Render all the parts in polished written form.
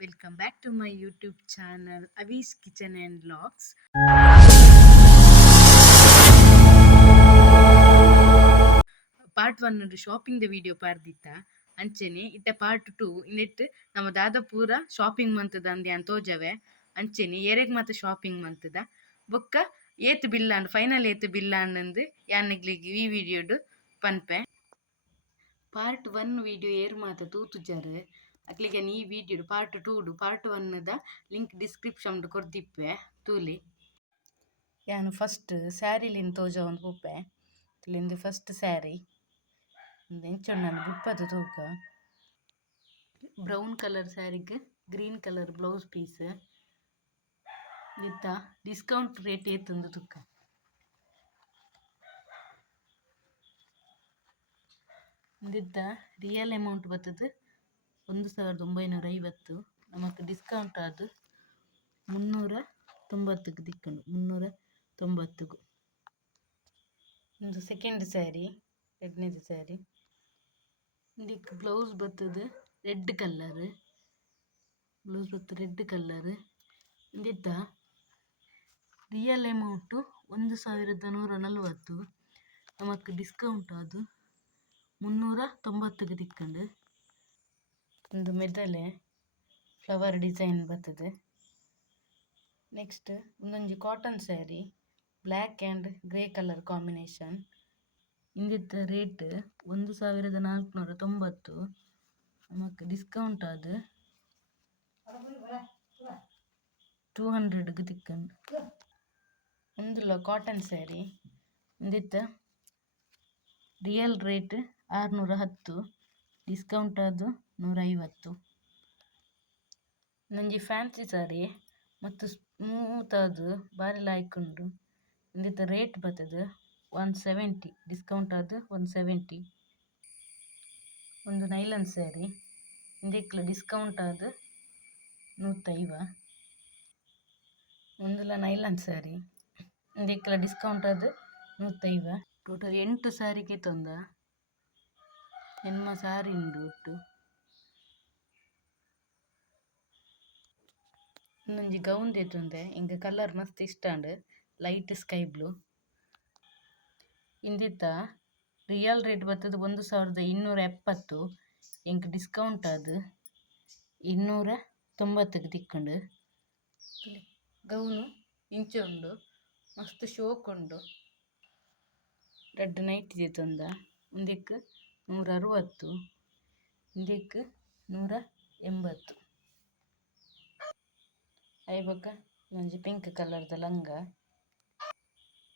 Welcome back to my YouTube channel Avi's Kitchen and Vlogs. Part 1 shopping ದ video ಪಾರ್ದಿತ್ತ ಅಂಚೆನೆ ಇತ್ತ part 2 ಇನ್ನಿಟ್ ನಮ್ಮ ದಾದ ಪೂರ ಶಾಪಿಂಗ್ ಮಂತದ ಅಂದೆ ತೋಜವೆ ಅಂಚೆನೆ ಎರೆಗ್ ಮಾತ ಶಾಪಿಂಗ್ ಮಂತದ ಬೊಕ್ಕ ಏತ್ ಬಿಲ್ಲಾಂಡ್ ಫೈನಲ್ ಏತ್ ಬಿಲ್ಲಾಂಡ್ ಯಾನಿಗ್ಲಿಗೆ ಈ ವಿಡಿಯೋಡು ಪನ್ಪೆ ಪಾರ್ಟ್ 1 ವಿಡಿಯೋ ಏರ್ ಮಾತ ತೂತುಜರ್ ಅಕ್ಲಿಗೆ ಈ ವಿಡಿಯೋ ಪಾರ್ಟ್ 2 ಪಾರ್ಟ್ 1 ದ ಲಿಂಕ್ ಡಿಸ್ಕ್ರಿಪ್ಷನ್ ಕೊರ್ದಿಪ್ಪೆ ತೂಲಿ ಯಾನು ಫಸ್ಟ್ ಸ್ಯಾರಿಲಿಂದ ತೋಜ ಒಂದು ಪುಪ್ಪೆ ತುಲಿಂದ ಫಸ್ಟ್ ಸ್ಯಾರಿ ಎಂಚೊಂಡು ಬುಪ್ಪದ ತೂಕ ಬ್ರೌನ್ ಕಲರ್ ಸ್ಯಾರಿಗೆ ಗ್ರೀನ್ ಕಲರ್ ಬ್ಲೌಸ್ ಪೀಸ್ ಇತ್ತ ಡಿಸ್ಕೌಂಟ್ ರೇಟ್ ಏತುಂದು ತುಕ್ಕ ಇಂದಿತ್ತ ರಿಯಲ್ ಅಮೌಂಟ್ ಬರ್ತದೆ 1950 ನಮಕ್ ಡಿಸ್ಕೌಂಟ್ ಆದು 390ಗೆ ದಿಕ್ಕುಂಡು 390ಗೂ ಒಂದು ಸೆಕೆಂಡ್ ಸ್ಯಾರಿ ಎರಡನೇದು ಸ್ಯಾರಿ ಇದಕ್ಕೆ ಬ್ಲೌಸ್ ಬರ್ತದೆ ರೆಡ್ ಕಲರ್ ಇಂದಿತ್ತ ರಿಯಲ್ ಅಮೌಂಟು 1140 ನಮಕ್ ಡಿಸ್ಕೌಂಟ್ ಆದು 390ಗೆ ದಿಕ್ಕುಂಡು ಒಂದು ಮೆದಲೆ ಫ್ಲವರ್ ಡಿಸೈನ್ ಬರ್ತದೆ ನೆಕ್ಸ್ಟ್ ಒಂದೊಂದು cotton sari black and grey colour combination ಇಂದಿತ್ತ ರೇಟ್ 1490 ನಮಕ್ ಡಿಸ್ಕೌಂಟ್ ಆದ 200ಗೆ ದಿಕ್ಕುಂಡು ಒಂದುಲ ಕಾಟನ್ ಸ್ಯಾರಿ ಇಂದಿತ್ತ ರಿಯಲ್ ರೇಟ್ 610 ಡಿಸ್ಕೌಂಟ್ ಆದು 150 ನಂಜಿ ಫ್ಯಾನ್ಸಿ ಸ್ಯಾರಿ ಮತ್ತು ಸ್ಮೂತ್ ಆದು ಬಾರಿ ಲಾಯ್ಕುಂಡು ಇಂದಿತ್ತ ರೇಟ್ ಬರ್ತದೆ 170 ಡಿಸ್ಕೌಂಟ್ ಆದು 170 ಒಂದು ನೈಲನ್ ಸ್ಯಾರಿ ಇಂದಿಕ್ಲ ಡಿಸ್ಕೌಂಟ್ ಆದು 150 ಒಂದುಲ ನೈಲನ್ ಸ್ಯಾರಿ ಇಂದಿಕ್ಲ ಡಿಸ್ಕೌಂಟ್ ಆದು 150 ಟೋಟಲ್ 8 ಸ್ಯಾರಿಗೆ ತೊಂದ ಎನ್ಮ ಸ್ಯಾರಿ ಉಂಡು ಒಟ್ಟು ಇನ್ನೊಂಜಿ ಗೌನ್ ದೆತೊಂದೆ ಇಂಕ ಕಲರ್ ಮಸ್ತ್ ಇಷ್ಟ ಉಂಡು ಲೈಟ್ ಸ್ಕೈ ಬ್ಲೂ ಇಂದಿತ್ತ ರಿಯಲ್ ರೇಟ್ ಬರ್ತದೆ 1270 ಇಂಕ ಡಿಸ್ಕೌಂಟ್ ಆದು 290ಗೆ ದಿಕ್ಕುಂಡು ಗೌನು ಇಂಚೆ ಉಂಡು ಮಸ್ತ್ ಶೋಕ್ ಉಂಡು ರೆಡ್ ನೈಟ್ ದೆತೊಂದ ಇಂದಿಕ್ 160 ಇಂದಿಕ್ 180 ಐಬೊಕ್ಕ ಒಂಜಿ ಪಿಂಕ್ ಕಲರ್ದ ಲಂಗ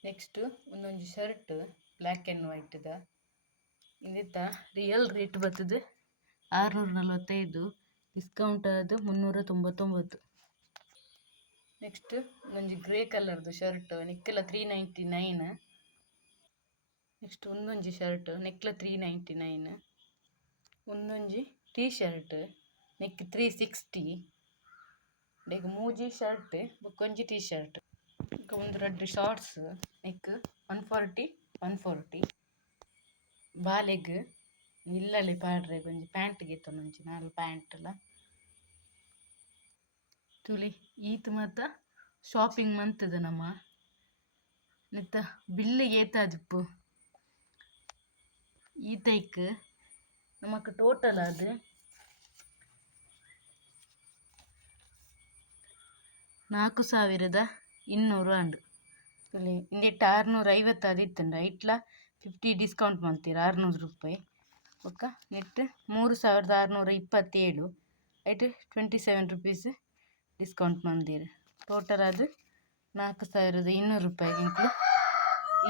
ನೆಕ್ಸ್ಟ್ ಒಂದೊಂಜಿ ಶರ್ಟ್ ಬ್ಲ್ಯಾಕ್ ಆ್ಯಂಡ್ ವೈಟ್ದ ಇಂದಿತ್ತ ರಿಯಲ್ ರೇಟ್ ಬರ್ತದೆ 645 ಡಿಸ್ಕೌಂಟ್ ಆದು 399 ನೆಕ್ಸ್ಟ್ ಒಂದೊಂಜಿ ಗ್ರೇ ಕಲರ್ದು ಶರ್ಟ್ ನೆಕ್ಕೆಲ್ಲ 399 ನೆಕ್ಸ್ಟ್ ಒಂದೊಂಜಿ ಶರ್ಟ್ ನೆಕ್ಲ 399 ಒಂದೊಂಜಿ ಟೀ ಶರ್ಟ್ ನೆಕ್ 360 ಈಗ ಮೂಜಿ ಶರ್ಟ್ ಬೊಕ್ಕೊಂಜಿ ಟೀ ಶರ್ಟ್ ಒಂದು ರೆಡ್ ಶಾರ್ಟ್ಸ್ ನೆಕ್ 140 ಬಾಲೆಗ್ ನಿಲ್ಲಲಿ ಪಾಡ್ರೆ ಒಂಜಿ ಪ್ಯಾಂಟ್ ಗೆತ್ತೊಂದುಂಚಿ ನಾಲ್ ಪ್ಯಾಂಟ್ಲ ತುಲಿ ಈತ್ ಮಾತ ಶಾಪಿಂಗ್ ಮಂತದ ನಮ್ಮ ನೆತ್ತ ಬಿಲ್ಲು ಏತಾದಿಪ್ಪು ಈತೈಕ್ ನಮಕ್ ಟೋಟಲ್ ಆದ್ 4200 ಆಂಡ್ ಇಂದೆಟ್ 650 ಆದಿತ್ತಂಡ ಐಟ್ಲ 50 ಡಿಸ್ಕೌಂಟ್ ಮಲ್ತೀರ 600 ರೂಪಾಯಿ ಬೊಕ್ಕ ನೆಟ್ 3627 ಐಟ್ 27 ರುಪೀಸ್ ಡಿಸ್ಕೌಂಟ್ ಮಂದೀರ್ ಟೋಟಲ್ ಅದು 4200 ರೂಪಾಯಿಗೆ ಇಂಕ್ಲು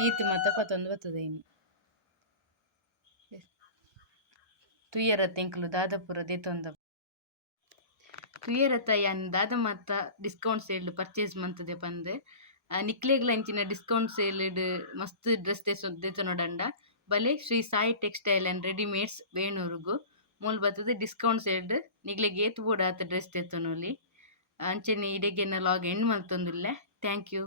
ಈತ್ ಮಾತ 11 ಬರ್ತದೆ ಇನ್ನು ತುಯ್ಯರತ್ತ ಇಂಕ್ಲು ದಾದಾಪುರ ದೇತೊಂದ ತುಯ್ಯರತ್ತ ಯಾನ್ ದಾದ ಮಾತ ಡಿಸ್ಕೌಂಟ್ ಸೇಲ್ ಪರ್ಚೇಸ್ ಮಂತದೆ ಪಂದ್ ನಿಕ್ಲೆಗ್ಲ ಇಂಚಿನ ಡಿಸ್ಕೌಂಟ್ ಸೇಲ್ಡ್ ಮಸ್ತ್ ಡ್ರೆಸ್ ದೆತೊನೊಡಂಡ ಬಲೆ Shri Sai textile and readymades ಬೇಣೂರುಗು ಮೂಲ್ ಬರ್ತದೆ ಡಿಸ್ಕೌಂಟ್ ಸೇಲ್ಡ್ ನಿಕ್ಲೆಗ್ ಏತ್ ಬೋಡ ಆತ ಡ್ರೆಸ್ ದೆತೊನೊಲಿ ಅಂಚೆನೆ ಇಡೆಗೆನ ಲಾಗ್ ಎಂಡ್ ಮಲ್ತೊಂದುಲ್ಲೆ ಥ್ಯಾಂಕ್ ಯು.